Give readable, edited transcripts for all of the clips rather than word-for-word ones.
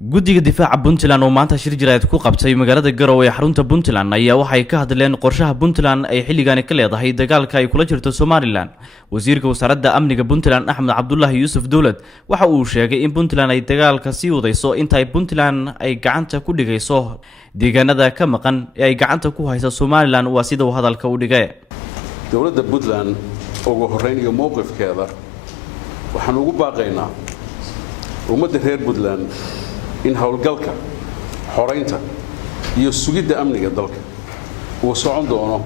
guddiga difaaca Puntland oo maanta shir jiraayad ku qabtay magaalada Garowe ee xarunta Puntland ayaa waxay ka hadleen qorshaha Puntland ay xilligan ka leedahay dagaalka ay kula jirto Somaliland. Wasiirka wasaaradda amniga Puntland Axmed Cabdullaahi Yuusuf Dowlad waxa uu sheegay in Puntland ay dagaalka sii wadayso inta ay Puntland ay gacanta ku dhigayso deegaanada ka maqan ee ay gacanta ku hayso Somaliland waa sida uu hadalka u dhigay. dowladda Puntland ugu horeyn iyo mowqifkeeda waxaan ugu baaqaynaa ummadda reer Puntland in hawlgalka xoreynta iyo sugidda amniga dalka uu socon doono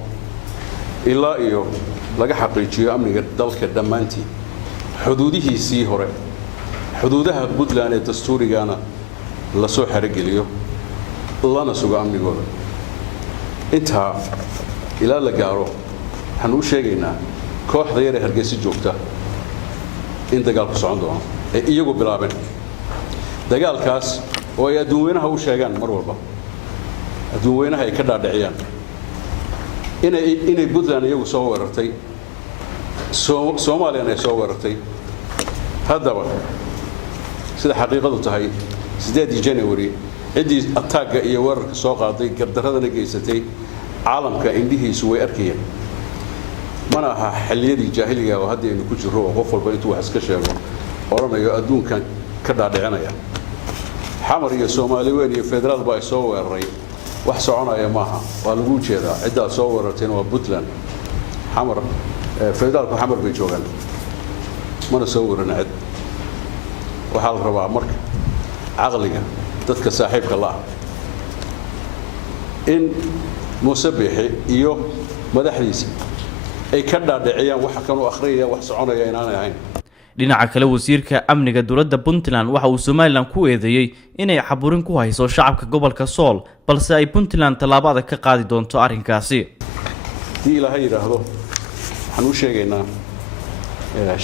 ilaa iyo laga xaqiijiyo amniga dalka dhammaantii xuduudihiisii hore xuduudaha Puntland ee dastuurigana la soo xarigeliyo lana sugo amnigooda inta ilaa la gaaro waxaan u sheegaynaa kooxda yar ee Hargeysa joogta in dagaalku socon doono ee iyagu bilaabeen dagaalkaas oo ay adduunweynaha u sheegaan mar walba adduunweynaha ay ka dhaadhiciyaan inay Puntland iyagu soo weerartay Soomaaliya ay soo weerartay haddaba sida xaqiiqadu tahay 8 January cidii attacka iyo weerarka soo qaaday gardaradana geysatay caalamka indhihiisu way arkayeen mana aha xilliyadii jaahiliga oo hadda aynu ku jiro oo qof walba intuu wax iska sheego oranayo adduunkan ka dhaadhicinaya xamar iyo Soomaali weyn iyo federaal baa soo weeraray wax soconaya maaha waa lagu jeedaa cidda soo weerartay waa Puntland xamar federaalku xamar bay joogaan mana soo weerana cid waxa la rabaa marka aqliga dadka saaxiibka la in musabixi iyo madaxdiisa ay ka dhaadhiciyaan wax kan oo akhriya wax soconaya inaan ahayn dhinaca kale wasiirka amniga dowladda Puntland waxa uu Somaliland ku eedeeyay inay xaburin ku hayso shacabka gobolka Sool balse ay Puntland talaabada ka qaadi doonto arrinkaasi ilaahay yiraahdo waxaan u sheegaynaa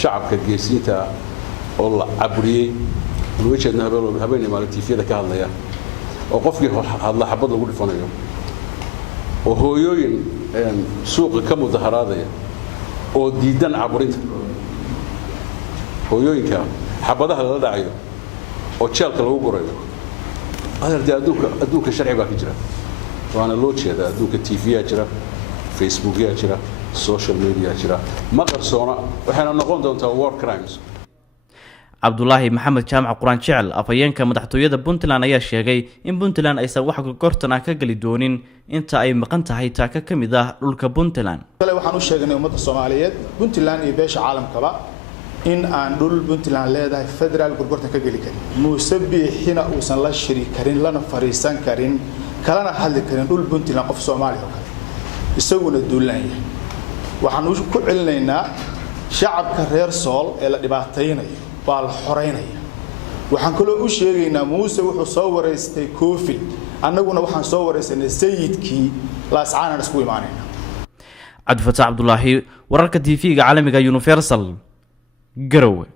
shacabka geesiinta oo la caburiyay wajahna habeenimo TV-da ka hadlaya oo qofkii hadla xabad lagu dhifanayo oo hooyooyin suuqa ka mudaharaadaya oo diidan caburinta hooyooyinka xabadaha la dhacayo oo jeelka lagu gurayo adeerta adduunka sharci baa ka jira waana loo jeedaa adduunka TV-ya jira Facebook-ya jira social media jira ma qarsoona waxaana noqon doontaa war crimes Cabdullaahi Maxamed Jaamac Quraan Jecel afayeenka madaxtooyada Puntland ayaa sheegay in Puntland aysan wax gortan ka gali doonin inta ay maqan tahay taaka kamid ah dhulka Puntland kale waxaan u sheegnay ummadda Soomaaliyeed Puntland iyo beesha caalamkaba in aan dhul Puntland leedahay federal gorgortan ka gali karin muusabixina uusan la shiri karin lana fariisan karin kalena hadli karin dhul Puntland qof Soomaali oo kale isaguna duulaan waxaan ku celinaynaa shacabka reer Sool ee la dhibaataynayo waa la xoreynaya waxaan kale u sheegaynaa Muuse wuxuu soo wareystay Koofil annaguna waxaan soo wareysanay sayidkii laascaan isku imaanayna Cabdi Fataax Cabdullaahi wararka TV-ga caalamiga Universal Garowe.